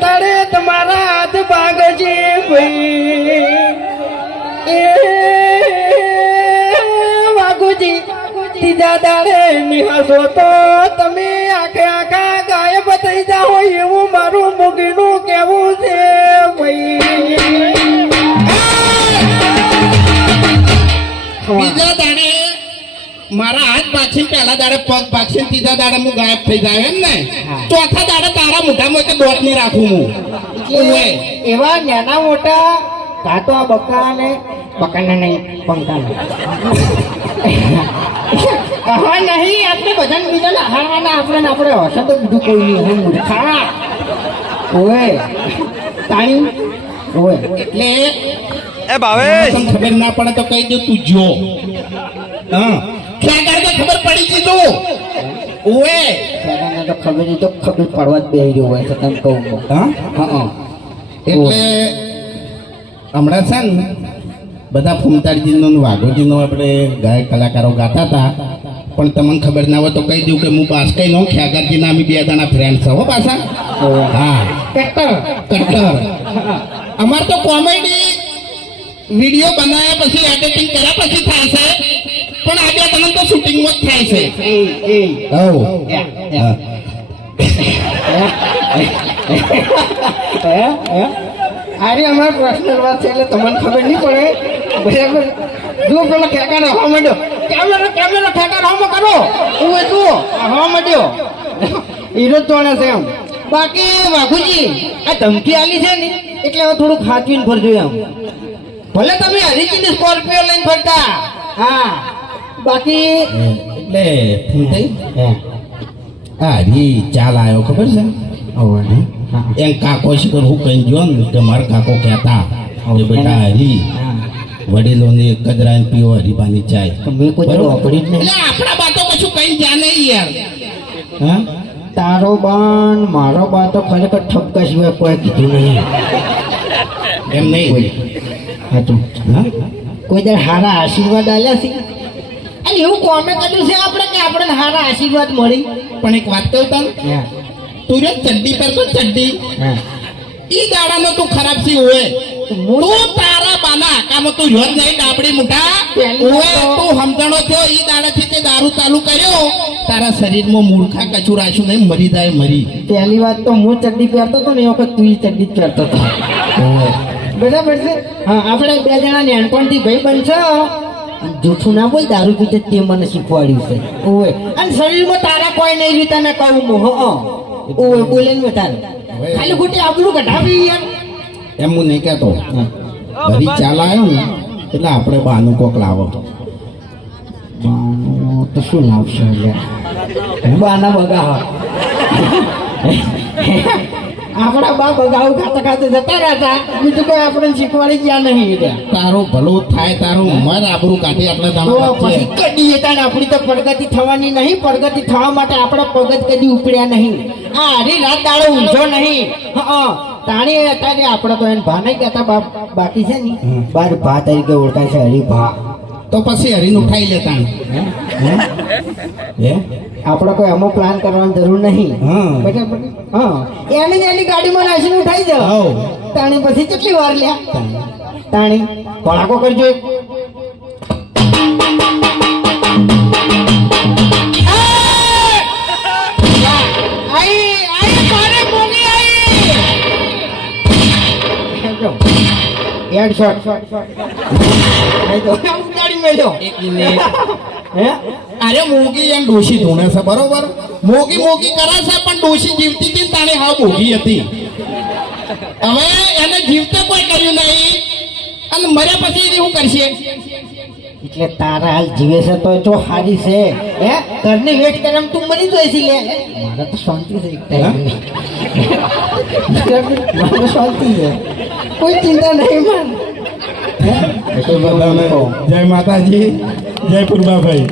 દાડે તમારા હાથ ભાગજે ભાઈ એ વાઘુજી ત્રીજા દાડે નિહાસો તો તમે આખા ગાયબ થઈ જાઓ એવું મારું મુગીનું કેવું છે ભાઈ બીજા દાડે મારા હાથ પાછી પહેલા દાડે પગ પાછી ત્રીજા દાડે હું ગાયબ થઈ જાય એમ ને ચોથા દાડે તારા મોઢામાં એક દોત નહીં રાખું હું એવા નાના મોટા કાતો આ બકાને નહીં પંખાને હા નહીં આપણે બધાને બીજાને હારવાના આપણે હશે તો બીજું કોઈ નહીં હું મૂર્ખા ઓએ તાણી ઓએ એટલે એ ભાવે ખબર ના પડે તો કહી દો તું જો હા ક્યાં તો ખબર પડી ગઈ તું ઓએ તો ખબર નહીં તો ખબર પડવા જ બેહી રહ્યો હોય તો તમે કહું હા હા એટલે હમણાં છે ને બધા ફૂમતાળજીનો વાઘોજીનો આપણે ગાયક કલાકારો ગાતા હતા પણ તમને ખબર ના હોય તો કહી દઉં કે હું બાસ્કાઈ નો ખ્યાગારજીના અમે બે જણા ફ્રેન્ડ છે હો પાછા હા કટ્ટર અમાર તો કોમેડી વિડીયો બનાવ્યા પછી એડિટિંગ કર્યા પછી થાય છે પણ આ બે જણા તો શૂટિંગમાં જ થાય છે અરે અમારે પર્સનલ વાત છે એટલે તમને ખબર નહીં પડે બરાબર જો પેલો ખેકાર હવા માંડ્યો કેમેરો ખેકાર હવામાં કરો હું જુઓ હવા માંડ્યો હીરો તોડે છે એમ બાકી વાઘુજી આ ધમકી આલી છે ને એટલે હવે થોડું ખાચવીને ફરજો એમ ભલે તમે હરીજીની સ્કોર્પિયો લઈને ફરતા હા બાકી એટલે ફૂમતાઈ હા રી ચાલ આવ્યો ખબર છે એમ કાકો શિકર હું કઈ જો ને કે મારા કાકો કહેતા કે બેટા હરી વડીલોને કદરાને પીવો હરીબાની ચાય એટલે આપણા બાતો કશું કઈ જા નહીં યાર હા તારો બાન મારો બા તો ખરેખર ઠપકા સિવાય કોઈ કીધું નહીં એમ નહીં હતું હા કોઈ દર હારા આશીર્વાદ આલ્યા છે અને એવું કોમે કર્યું છે આપણે કે આપણને હારા આશીર્વાદ મળી પણ એક વાત કહું તને તું રે ચડ્ડી પર તો ચડ્ડી ઈ દાડામાં તું ખરાબ સી હોય તું તારા બાના આકામાં તું રોજ નહીં ડાબડી મુઠા ઓએ તું સમજણો થયો ઈ દાડાથી તે દારૂ ચાલુ કર્યો તારા શરીરમાં મૂર્ખા કચુરાશું નહીં મરી જાય મરી પહેલી વાત તો હું ચડ્ડી પહેરતો હતો ને એ વખત તું ચડ્ડી જ પહેરતો હતો બરાબર છે હા આપણે બે જણા નાનપણથી ભાઈ બનશો જૂઠું ના બોલ દારૂ પીતે તે મને શીખવાડ્યું છે ઓય અને શરીરમાં તારા કોઈ નહીં રીતા ને કહું હું ઓય બોલે ને તારે ખાલી ખોટી આબરૂ કઢાવી યાર એમ હું નહીં કહેતો ઘરી ચાલ આવ્યો ને એટલે આપણે બાનું કોક લાવો બાનું તો શું લાવશે બાના બગાવા આપણા બા બગાવું ખાતા ખાતા જતા રહેતા બીજું કોઈ આપણે શીખવાડી ગયા નહીં તારું ભલું થાય તારું મર આબરૂ કાઢી આપણે પછી કદી તાણ આપણી તો પ્રગતિ થવાની નહીં પ્રગતિ થવા માટે આપણા પગત કદી ઉપડ્યા નહીં આ હરી રાત દાડો ઊંઝો નહીં હા તાણી અત્યારે આપણે તો એને ભા નહીં કહેતા બાકી છે ને બાર ભા તરીકે ઓળખાય છે હરિભા તો પછી હરીને ઉઠાઈ લેતા આપણે કોઈ અમુક પ્લાન કરવાની જરૂર નહીં બરાબર હા એની ગાડીમાં નાખીને ઉઠાઈ જાવ તાણી પછી કેટલી વાર લ્યા તાણી ભડાકો કરજો અરે મોગી એમ ડોશી ધૂણે છે બરોબર મોગી કરે છે પણ ડોશી જીવતી હતી તાણે હાવ મોગી હતી હવે એને જીવતે કોઈ કર્યું નહીં અને મર્યા પછી શું કરશે એટલે તારા હાલ જીવે છે તો જો હારી છે હે ઘરની વેટ કરે તું મરી જોઈશી લે મારા તો શાંતિ છે એક ટાઈમ મારા શાંતિ છે કોઈ ચિંતા નહીં મન જય માતાજી જય પૂર્વાભાઈ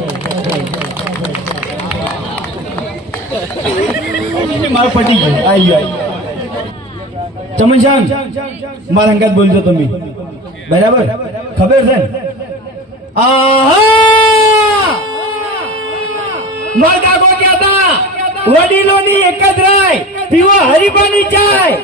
મારું પટી ગયું આવી ચમનશાન મારા અંગાત બોલજો તમે બરાબર ખબર છે ને મારા કાકો કહેતા વડીલોની એક જ રાય પીવો હરીબાની ચાય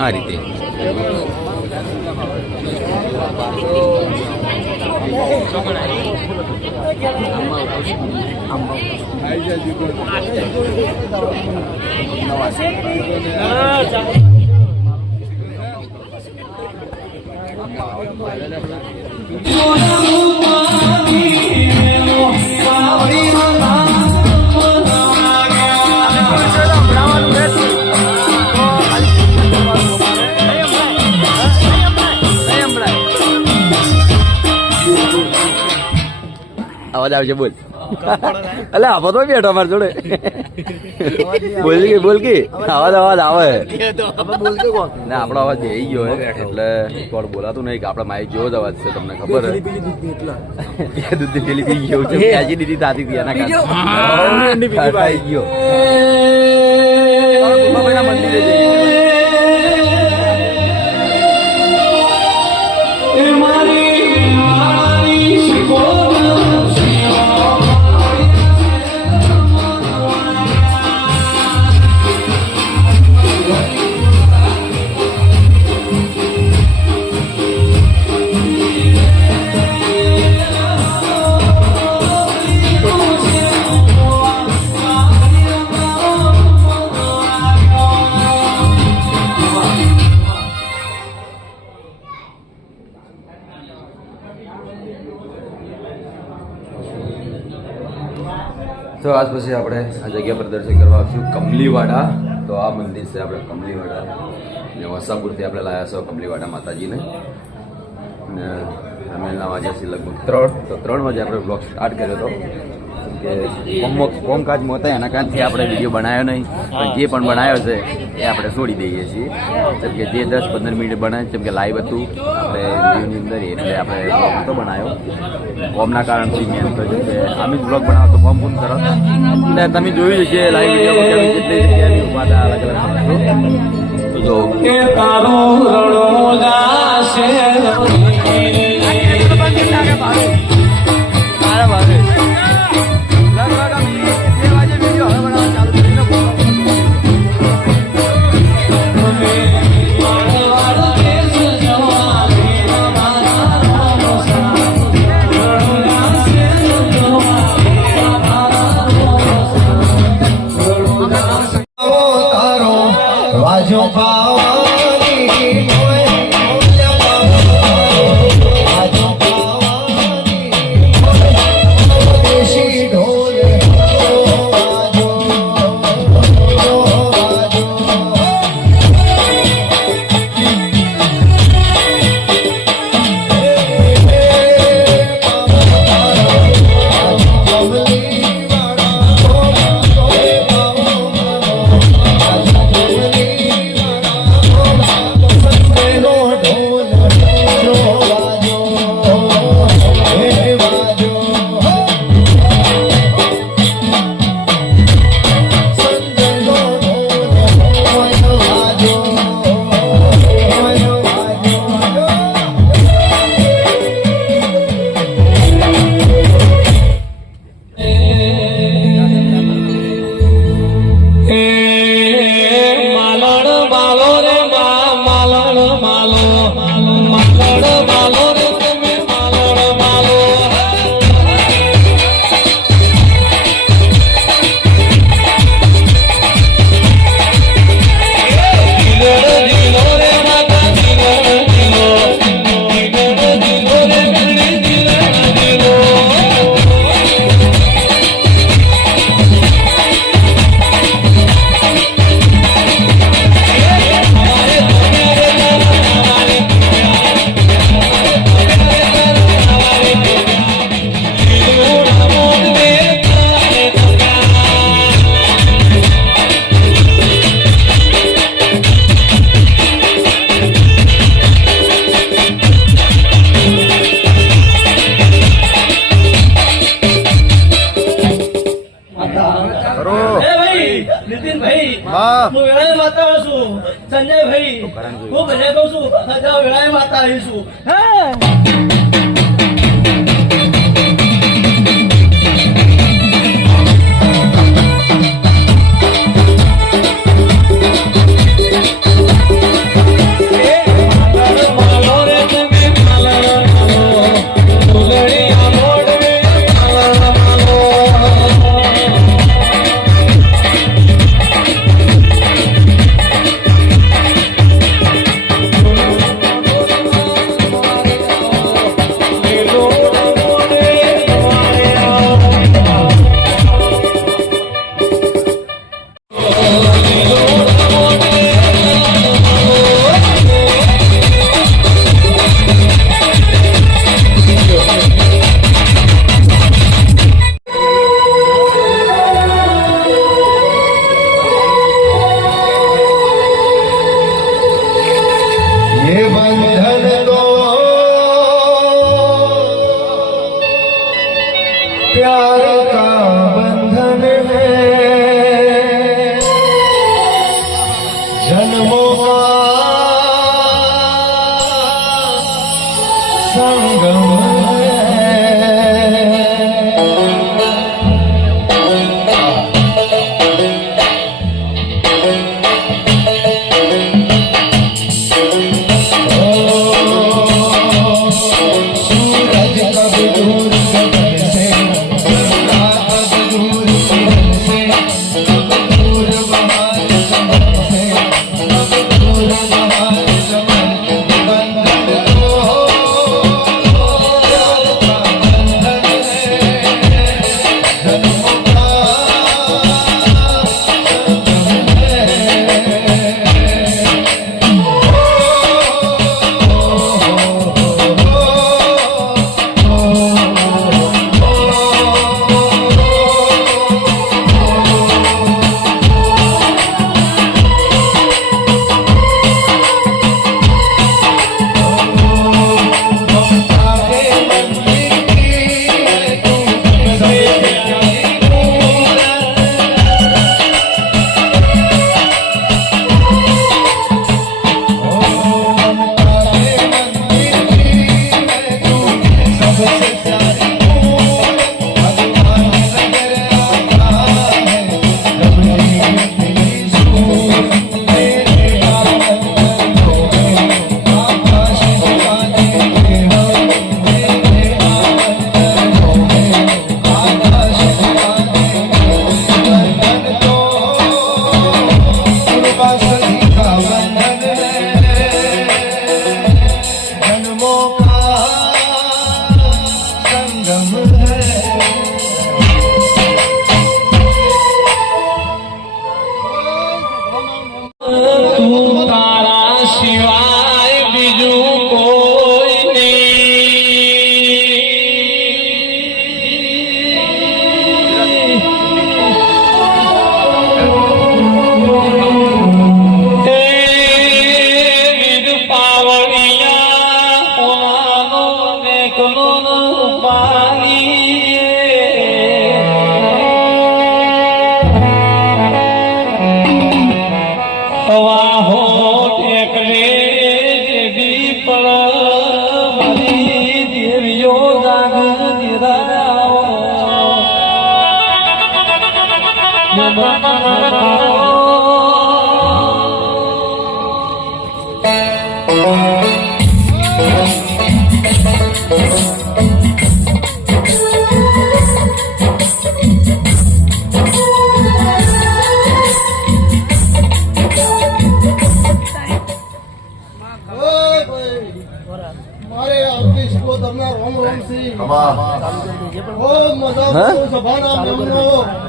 આ રીતે અવાજ આવશે બોલ અલે આપો તો બેઠો અમારી જોડે બોલ કે અવાજ આવે ના આપણો અવાજ બેહી ગયો એટલે કોણ બોલાતું નહીં કે આપડા માઇક જેવો જ અવાજ છે તમને ખબર દૂધ પેલી પી ગયો છે એસિડિટી થતી હતી એના કારણે ગયો મંદિરે જઈએ તો આજ પછી આપણે આ જગ્યા પર દર્શન કરવા આવશું કમલીવાડા. તો આ મંદિર છે આપણે કમલીવાડા ને વસાપુરથી આપણે લાવ્યા છો કમલીવાડા માતાજીને ને અમે વાગ્યા છીએ લગભગ 3 તો 3 વાગે આપણે બ્લોગ સ્ટાર્ટ કર્યો હતો કે કોમકાજમાં હતા એના કારણથી આપણે વિડીયો બનાવ્યો નહીં, પણ જે પણ બનાવ્યો છે એ આપણે છોડી દઈએ છીએ. જેમ કે જે 10-15 મિનિટ બનાવે જેમ કે લાઈવ હતું આપણે વિડીયોની અંદર એટલે આપણે બ્લોગ નહોતો બનાવ્યો. કોમના કારણથી મેં એમ કહ્યું કે અમે જ બ્લોગ બનાવો તો કોમ પૂરું કરો એટલે તમે જોયું છે લાઈવ વિડીયો જેટલી જગ્યાએ ઉભા હતા અલગ અલગ તો હું વેળાએ માતા છું સંજયભાઈ હું ભલે કહું છું વેળાએ માતા આવીશું હા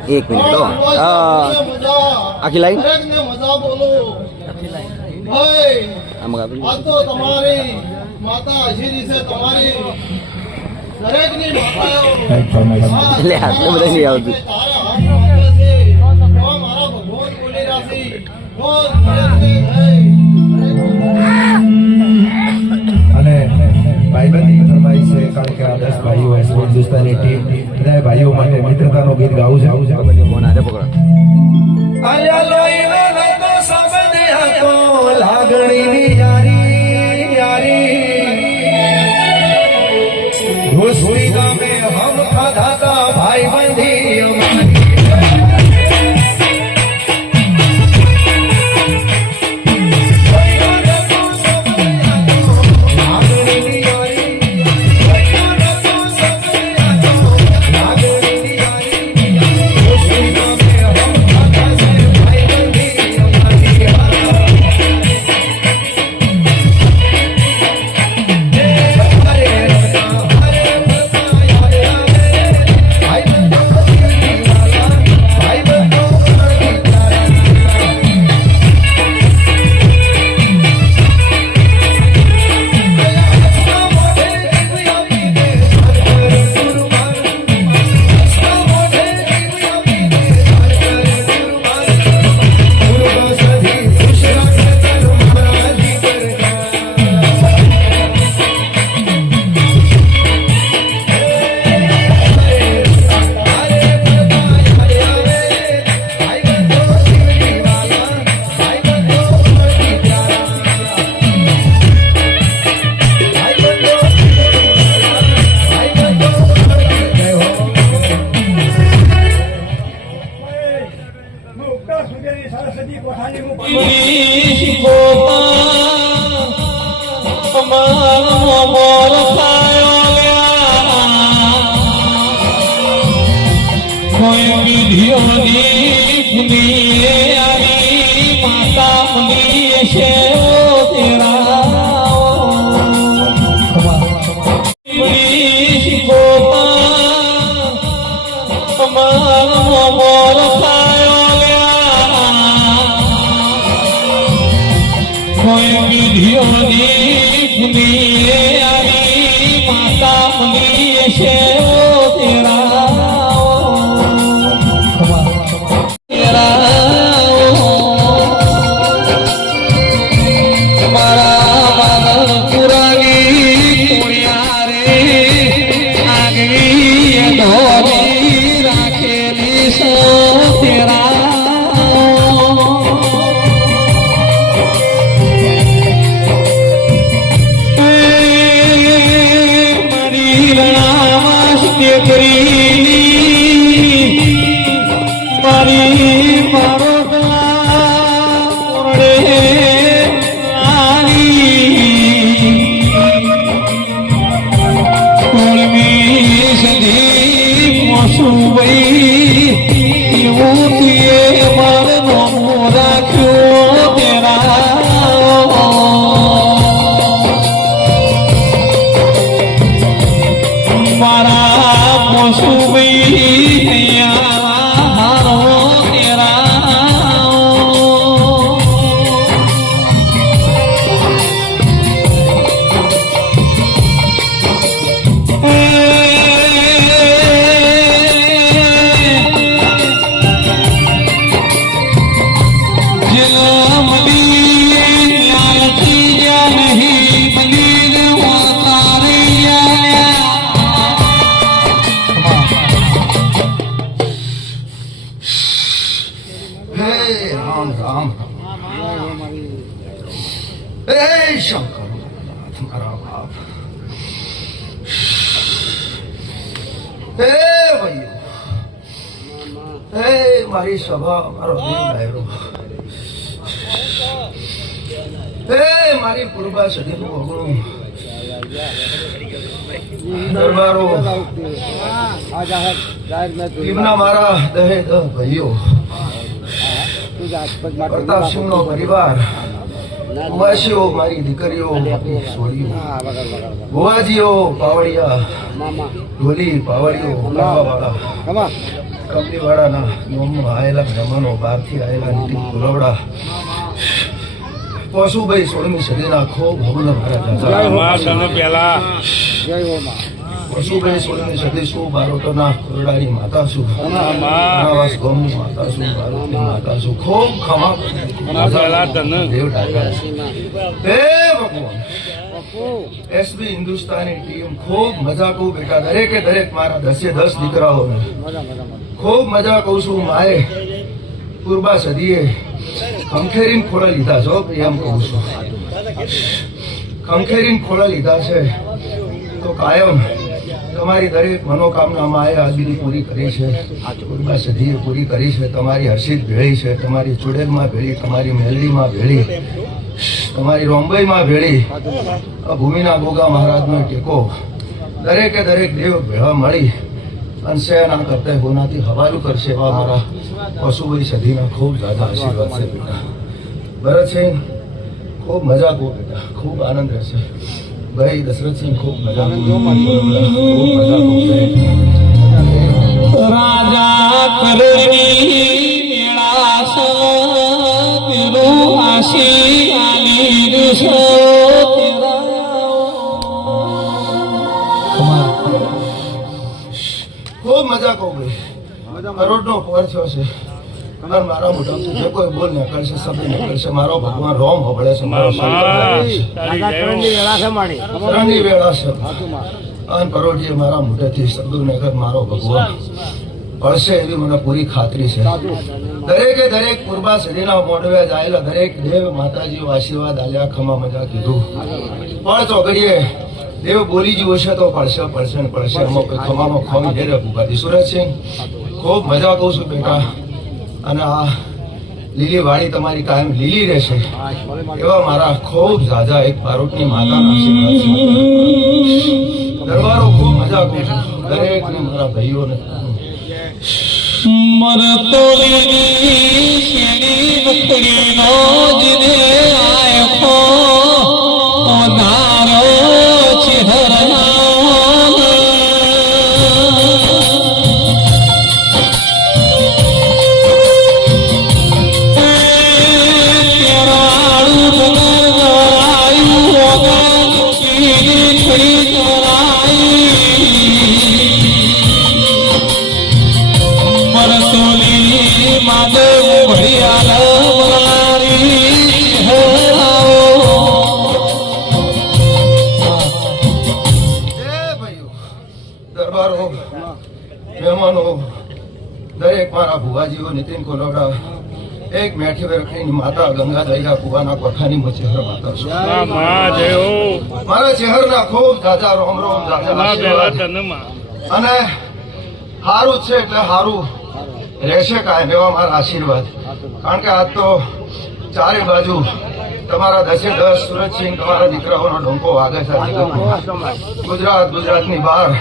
એક મિનિટ તો આખી લાઈન આ તો તમારી માતા આશીર્વાદ છે તમારી દરેકની માતાઓ એટલે આટલું બધું નહીં આવતું. મારા ભગવાન બોલી રાશી અને ભાઈબંધી ફરમાઈ છે કારણ કે આ 10 ભાઈઓ એસપોર્ટ હિન્દુસ્તાની ટીમ બધા ભાઈઓ માટે મિત્રતાનું ગીત ગાવું છે. ફોન આજે પકડો. આયા લોહીના તો લાગણીની યારી યારી ઘોસડી ગામે હમ ખાધા તા ભાઈ બંધી અમારી સરસ્વતી કોઠાની હું રામ રામ હે શંકર મારા બાપ હે ભાઈ હે મારી સભા મારો દિલ ડાયરો હે મારી પૂર્વા સદીનું ઓગણું દરબારો એમના મારા દહે દહ ભાઈઓ પ્રતાપસિંહનો પરિવાર ઉવાસીઓ મારી દીકરીઓ છોડીઓ ભુવાજીઓ પાવડિયા ઢોલી પાવડીઓ વાળા કંપનીવાળાના નોમમાં આવેલા મહેમાનો બહારથી આવેલા નીતિ ગુલવડા પશુભાઈ 16મી સદીના ખૂબ હમલો મારા પશુભાઈ 16મી સદી શું બારોટોના કોરડાની માતા છું નાવાસ ગામની માતા છું બારોટની માતા છું ખૂબ ખમા દેવ ડાકા હે ભગવાન એસબી હિન્દુસ્તાની ટીમ ખૂબ મજા કહું બેટા દરેકે દરેક મારા 10 દીકરાઓને ખૂબ મજા કહું છું માએ પૂર્વા સદીએ ખંખેરીને ખોળા લીધા છો ભાઈ, એમ કહું છું. ખંખેરીને ખોળા લીધા છે તો કાયમ તમારી દરેક મનોકામના માએ આદિની પૂરી કરી છે, પૂર્વા સદીએ પૂરી કરી છે. તમારી હર્ષિત ભેળી છે, તમારી ચુડેલમાં ભેળી, તમારી મેલડીમાં ભેળી, તમારી રોંબઈમાં ભેળી, આ ભૂમિના ગોગા મહારાજનો ટેકો દરેકે દરેક દેવ ભેળા મળી અને સેના કરતા હોનાથી હવાલું કરશે એવા મારા પશુભાઈ સદીના ખૂબ દાદા આશીર્વાદ છે બેટા. ભરતસિંહ ખૂબ મજા કહો બેટા, ખૂબ આનંદ રહેશે. ભાઈ દશરથસિંહ ખૂબ મજા કહો, ખૂબ મજા કહો. રાજા કરની મેળાસ પેલો આશી આલી દેશો ખૂબ મજા કહો ભાઈ. કરોડનો પોર થયો છે અને મારા મોઢાથી જે કોઈ બોલ નીકળશે, શબ્દ નીકળશે, મારો ભગવાન રોમ હોબળે છે, મારો શરણની વેળા છે. અને કરોડીએ મારા મોઢેથી શબ્દો નીકળ, મારો ભગવાન પડશે એવી મને પૂરી ખાતરી છે. દરેકે દરેક પૂર્વા સદીના મોઢવે જાયેલા દરેક દેવ માતાજીઓ આશીર્વાદ આલ્યા, ખમા મજા કીધું. પણ ચોગડીએ દેવ બોલી ગયું હશે તો પડશે પડશે ને પડશે. એમાં કોઈ ખમામાં ખોમી દે રે ભૂપાથી. સુરજસિંહ ખૂબ મજા કહું છું બેટા. અને આ લીલી વાડી તમારી કાયમ લીલી રહેશે એવા મારા ખૂબ ઝાઝા એક બારોટની માતાના આશીર્વાદ છે. દરબારો ખૂબ મજા કહું છું દરેકને, મારા ભાઈઓને. મરતોલીની શેરી બકડીનો જને આયખો ઓધારો ચહેરા દરબારો, મહેમાનો, દરેક મારા ભુવાજીઓ, નીતિન કોલોડા, એક મેઠી રખડીની માતા ગંગા દૈયા કુવાના કોઠાની ચહેર માતા છું. મારા ચહેરના ખૂબ જાજા રોમ રોમ જાજા આશીર્વાદ. અને હારું છે એટલે હારું રહેશે કાયમ એવા મારા આશીર્વાદ. કારણ કે આજ તો ચારે બાજુ તમારા 10 સુરજસિંહ તમારા દીકરાઓનો ડંકો વાગે છે ગુજરાત, ગુજરાતની બહાર.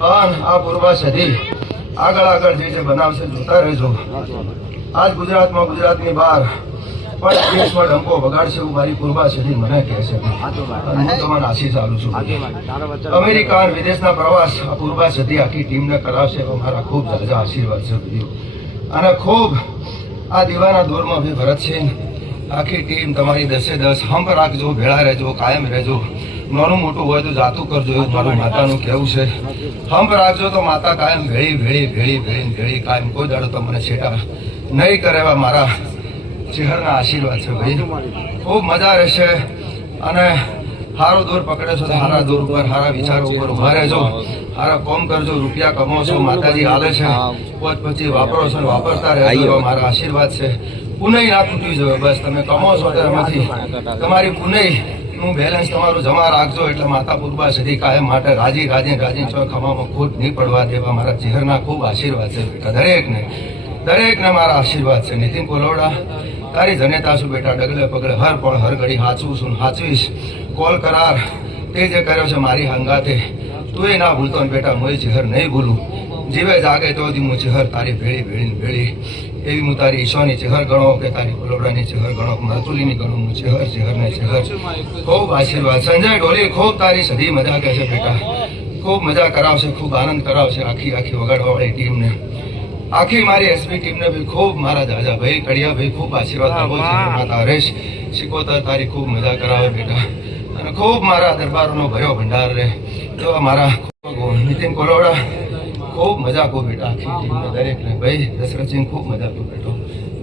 અને આ પૂર્વા સદી આગળ આગળ જે બનાવશે જોતા રહેજો. આજ ગુજરાતમાં, ગુજરાતની બહાર પણ દેશમાં ડંકો વગાડશે એવું મારી પૂર્વા સદી મને કહે છે. અને હું તમને આશીષ આપું છું. અમેરિકા અને વિદેશના પ્રવાસ આ પૂર્વા સદી આખી ટીમને કરાવશે એવા મારા ખૂબ જાજા આશીર્વાદ છે ભાઈઓ. અને ખૂબ આ દીવાના દોરમાં ભાઈ ભરતસિંહ આખી ટીમ તમારી 10 હંપ રાખજો, ભેળા રહેજો, કાયમ રહેજો. નાનું મોટું હોય તો જાતું કરજો એવું મારું માતાનું કહેવું છે. હંપ રાખજો તો માતા કાયમ ભેળી ભેળી ભેળી ભેળી ભેળી કાયમ કોઈ દાડો તો મને છેટા નહીં કરે એવા મારા ચહેરના આશીર્વાદ છે ભાઈ. ખૂબ મજા રહેશે. અને સારો દોર પકડે છો તો સારા દોર ઉપર, સારા વિચારો ઉપર ઉભા રહેજો, સારા કોમ કરજો, રૂપિયા કમાવો છો, માતાજી હાલે છે, પોત પછી વાપરો છો, વાપરતા રહેજો એવા મારા આશીર્વાદ છે. પુનઃ ના તૂટી જાય, બસ તમે કમાવો છો તેમાંથી તમારી પુનઃ નું બેલેન્સ તમારું જમા રાખજો એટલે માતા પૂર્વા સદી કાયમ માટે રાજી રાજી રાજી છો, ખમામાં ખોટ નહીં પડવા દેવા મારા ચહેરના ખૂબ આશીર્વાદ છે બેટા. દરેકને મારા આશીર્વાદ છે. નીતિન કોલોડા, તારી જનેતા છું બેટા. ડગલે પગલે હર પળ હર ઘડી હાચવું છું, હાચવીશ. કોલ કરાર તે જે કર્યો છે મારી હંગાતે તું એ ના ભૂલતો ને બેટા, મોય ચહેર નહીં ભૂલું. જીવે જાગે તો હું ચહેર તારી ભેળી ભેળી ભેળી એવી હું તારી ઈશ્વરની ચહેર ગણો કે તારી કોલોડાની ચહેર ગણો, મરતુલીની ગણો, હું ચહેર ને ચહેર. ખૂબ આશીર્વાદ. સંજય ઢોલી ખૂબ તારી સદી મજા કહે છે બેટા. ખૂબ મજા કરાવશે, ખૂબ આનંદ કરાવશે આખી વગાડવાવાળી ટીમને. આખી મારી એસપી ટીમને બી ખૂબ મારા દાદા ભાઈ કડિયા ભાઈ ખૂબ આશીર્વાદ આપો છે. માતા હરેશ શિકોતર તારી ખૂબ મજા કરાવે બેટા. અને ખૂબ મારા દરબારોનો ભર્યો ભંડાર રહે એવા મારા નીતિન કોલોડા ખૂબ મજા કહો બેટા. આખી ટીમને દરેકને ભાઈ દશરથસિંહ ખૂબ મજા કહો બેટો.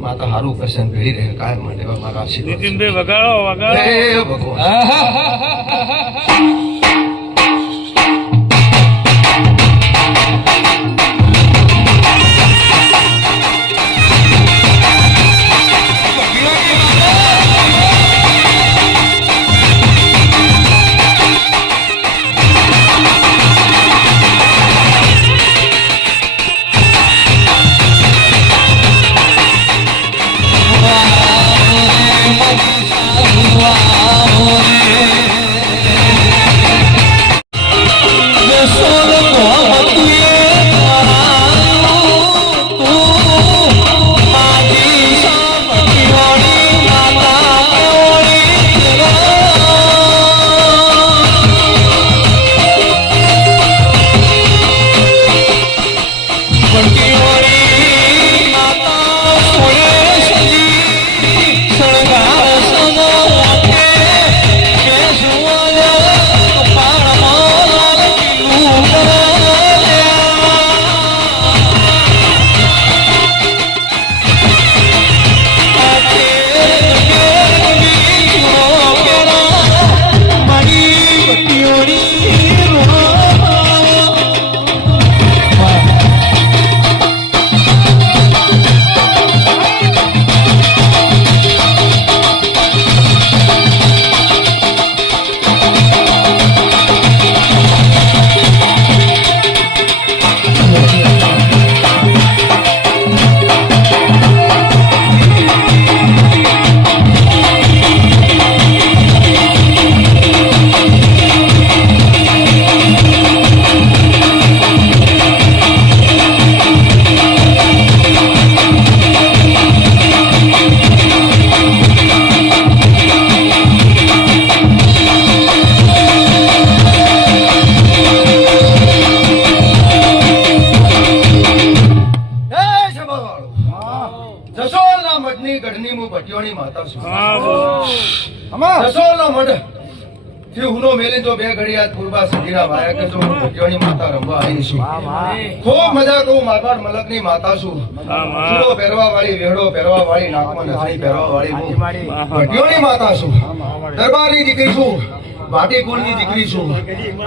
માતા હારું કરશે ને ભેળી રહે કાયમ માટે એવા મારા આશીર્વાદ. હે ભગવાન. બટીઓની માતા સોળે સજી સળગાર સનો આંખે કે સુવાયા પારમાં લાલ પીળું કરાયા. આખે જગેરવી ચૂરો કેરા મારી બટીઓની રોવા. જય સભાવાળો. જસોલના મઢની ગઢની હું ભટિયોની માતા છું. જસોલના મઢ થી હુનો મેલી તો બે ઘડિયા પૂર્વા સજીના વાયા કે જો હું ભટિયોની માતા રમવા આવી છું. ખૂબ મજા કહું મારવાડ મલકની માતા છું. ચૂડો પહેરવા વાળી, વેડો પહેરવા વાળી, નાકમાં નથણી પહેરવા વાળી હું ભટિયોની માતા છું. દરબારની દીકરી છું, ભાટી કુળની દીકરી છું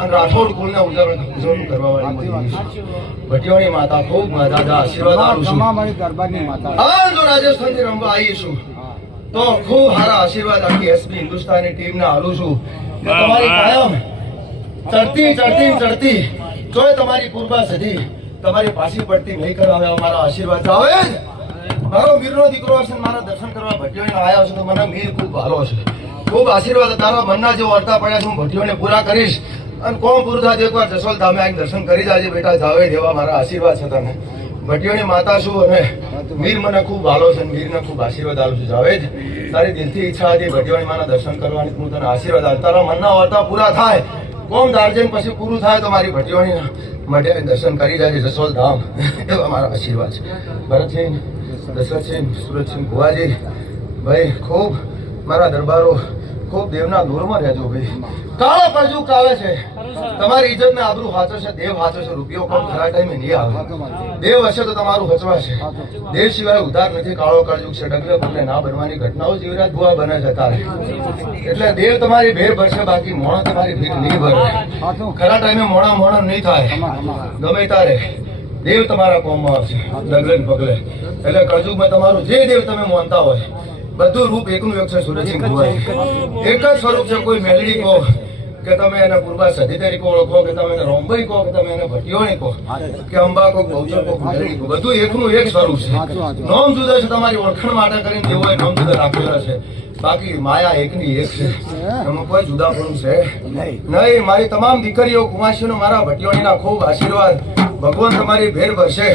અને રાઠોડ કુળના ઉજવણ કરવા વાળી દીકરી છું. ભટિયોની માતા ખૂબ મજાદાર આશીર્વાદ આપું છું. હાલ જો રાજસ્થાનથી રમવા આવી છું તો ખૂબ સારા આશીર્વાદ આખી એસપી હિન્દુસ્તાની ટીમને આલું છું કે તમારી કાયમ ચડતી જોઈ તમારી પૂર્વા સદી તમારી પાછી પડતી નહીં કરાવે અમારા આશીર્વાદ આવે જ. મારો વીરનો દીકરો હશે ને મારા દર્શન કરવા ભટિયોને આવ્યો છે તો મને મીર ખૂબ ભાલો છે. ખૂબ આશીર્વાદ તારા મનના જે વર્તા પડ્યા છે હું ભટિયોને પૂરા કરીશ અને કોમ પૂરું થાય એકવાર જસોલ ધામે આવીને દર્શન કરી જાજે બેટા. જાવે દેવા મારા આશીર્વાદ છે તને. ભટિયોની માતા છું અને મીર મને ખૂબ ભાલો છે અને મીરને ખૂબ આશીર્વાદ આલું છું. જાવેદ તારી દિલથી ઈચ્છા હતી ભટિયોની માના દર્શન કરવાની, હું તને આશીર્વાદ આલું. તારા મનના વર્તા પૂરા થાય, કોમ દાર્જન પછી પૂરું થાય તો મારી ભટિયોની માટે દર્શન કરી જાજે જસોલ ધામ એવા મારા આશીર્વાદ છે. ભરતસિંહ, દશરથસિંહ, સુરતસિંહ, ભુવાજી ભાઈ ખૂબ મારા દરબારો ખૂબ દેવના દૂરમાં રહેજો ભાઈ. કાળો કળજુગ આવે છે, તમારી ઇજ્જત ને આબરૂ હાચો છે, દેવ હાચો છે. રૂપિયો પણ ખરા ટાઈમે નહીં આવે. દેવ હશે તો તમારું હચવાશે. દેવ સિવાય ઉધાર નથી. કાળો કળજુગ છે, ડગલે પગલે ના બનવાની ઘટનાઓ જીવરાજ ભુવા બને છે તારે. એટલે દેવ તમારી ભેર ભરશે, બાકી મોણા તમારી ભેર નહીં ભરે. ખરા ટાઈમે મોણા નહીં થાય. ગમે તારે દેવ તમારા કોમમાં આવશે ડગલે ને પગલે. એટલે કળજુગમાં તમારું જે દેવ તમે માનતા હોય બધું રૂપ એકનું એક છે. સુરતસિંહ ભુવાજી એક જ સ્વરૂપ છે. કોઈ મેલડી કહો કે તમે એને પૂર્વા સધી તરીકે ઓળખો, કે તમે એને રોમભાઈ કહો, કે તમે એને ભટિયોણી કહો, કે અંબા કહો, ગૌચર કહો, મેલડી કહો, બધું એકનું એક સ્વરૂપ છે. નોમ જુદા છે. તમારી ઓળખાણ માટે કરીને તેઓએ નોમ જુદા રાખેલા છે. બાકી માયા એકની એક છે. એમાં કોઈ જુદાપણું છે નહીં. મારી તમામ દીકરીઓ કુમાસીઓનો મારા ભટિયોણીના ખૂબ આશીર્વાદ. ભગવાન તમારી ભેર ભરશે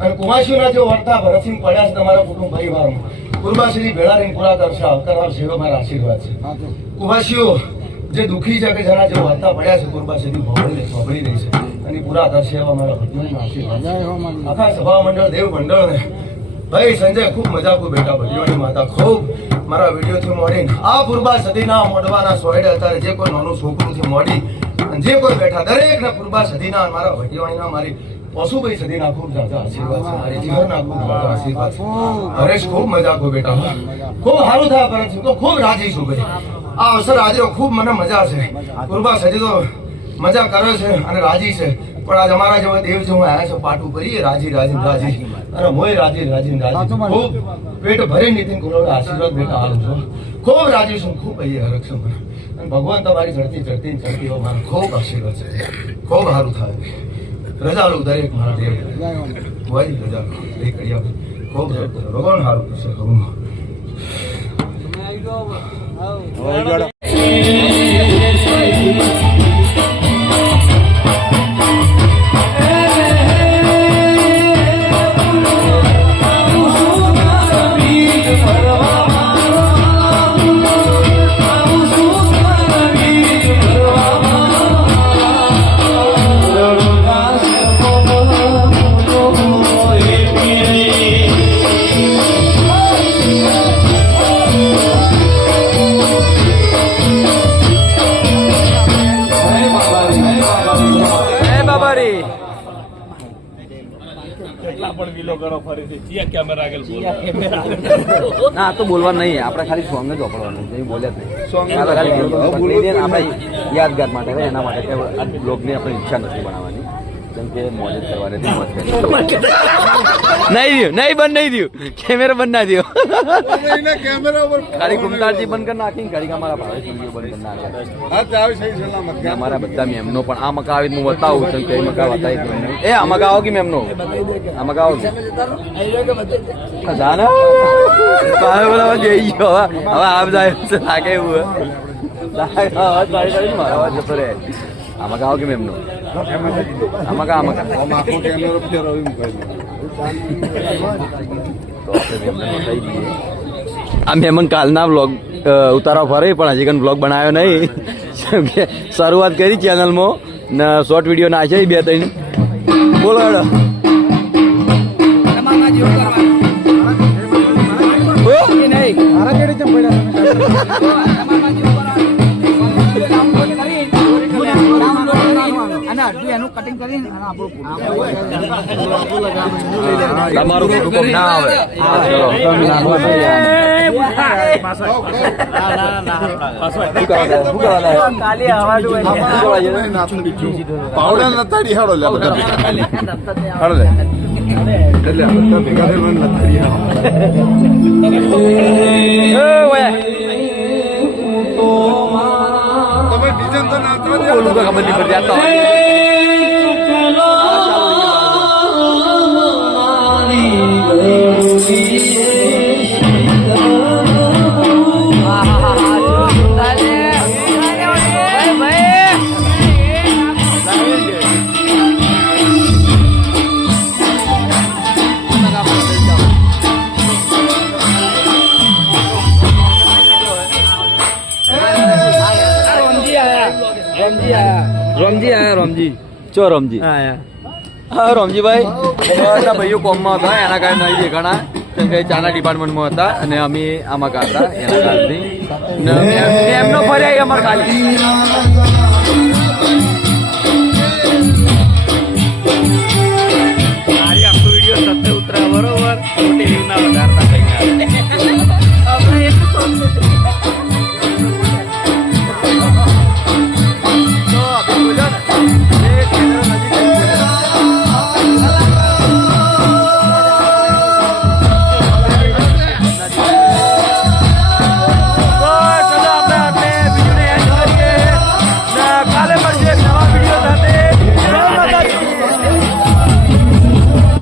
અને કુમાસીઓના જે વર્તા ભરતસિંહ પડ્યા છે તમારા કુટુંબ પરિવારમાં પૂર્વાશ્રી ભેળા રહીને પૂરા કરશે, આવશે એવો મારા આશીર્વાદ છે. કુમાસીઓ જે દુઃખી છે કે જેના જે વાર્તા પડ્યા છે પૂર્વાશ્રી સાંભળી રહી છે અને પૂરા કરશે એવા મારા ભટિયોના આશીર્વાદ છે. આખા સભા મંડળ, દેવ મંડળ ને ભાઈ સંજય ખૂબ મજા ખૂબ બેટા. ભટિયોની માતા ખૂબ મારા વિડીયોથી મોડીને આ પૂર્વા સદીના મોડવાના સોયડે અત્યારે જે કોઈ નાનું છોકરુંથી મોડી અને જે કોઈ બેઠા દરેકને પૂર્વા સદીના મારા ભટિયોણીના મારી પશુભાઈ સદીના ખૂબ જાજા આશીર્વાદ છે. મારી જીવનના ખૂબ જાજા આશીર્વાદ છે. હરેશ ખૂબ મજા ખૂબ બેટા. ખૂબ સારું થયા પરત છું તો ખૂબ રાજી છું ભાઈ. આ અવસર આજે ખૂબ મને મજા છે. પૂર્વા સદી તો મજા કરે છે અને રાજી છે, પણ આજ અમારા જેવા દેવ છે હું આવ્યા છે પાટું કરીએ રાજી અને મોય રાજી ખૂબ પેટ ભરી નીતિન કુલોના આશીર્વાદ બેટા હાલું છું. ખૂબ રાજી છું, ખૂબ અહીંયા હરખ છું અને ભગવાન તમારી ચડતી મારા ખૂબ આશીર્વાદ છે. ખૂબ સારું થાય. રજા લઉં દરેક મારા દેવ ભુવાજી રજા લઈ કરી આપું. ખૂબ ભગવાન સારું કરશે. Oh ના આ તો બોલવાનું નહીં, આપણે ખાલી સોંગ જ વાપરવાનું છે, બોલ્યા જ નહીં. આપણે ખાલી આપણે યાદગાર માટે હોય, એના માટે આ બ્લોગની આપણે ઈચ્છા નથી બનાવવાની, કેમ કે મોજ જ કરવાની હતી, મોજ કરવાની. નહીં થયું, નહીં બંધ નહીં થયું, કેમેરા બંધ ના થયો. ખાલી કુમતારજી બંધ કરી નાખી, ખાલી અમારા ભાવે બંધ કરી નાખ્યા. અમારા બધા મેમનો પણ આ મકા આવી હું બતાવું છું કે મકા બતાવી એ આ મકા આવો કે મેમનો આ મકા આવો જાને બોલાવા જઈ ગયો. હવે આપ જાય લાગે એવું મારા અવાજ જતો રહે. આ મકા આવો કે મેમનો આ મકા આ મેમન કાલના વ્લોગ ઉતારવા ફરે પણ હજી કન વ્લોગ બનાવ્યો નહીં. શરૂઆત કરી ચેનલમાં ને શોર્ટ વિડીયો નાખે 2-3. બોલો હેડો તમારું કુટુંબ ના આવે. પાવડા લતાડી હાડો લે બધા હાડો લે એટલે બધા ભેગા થઈને લતાડી હાડો. તમે ડિઝાઇન તો નાચવા દે ખબર નહીં પડતી આ તો રોમજી આયા રોમજી ચો રોમજી હા રોમજીભાઈ બધા ભાઈઓ કોમમાં હતા એના કારણે નહીં દેખાણા કેમ કે ચાના ડિપાર્ટમેન્ટમાં હતા અને અમે આમાં હતા એના કારણથી એમનો ફર્યા અમારે ખાલી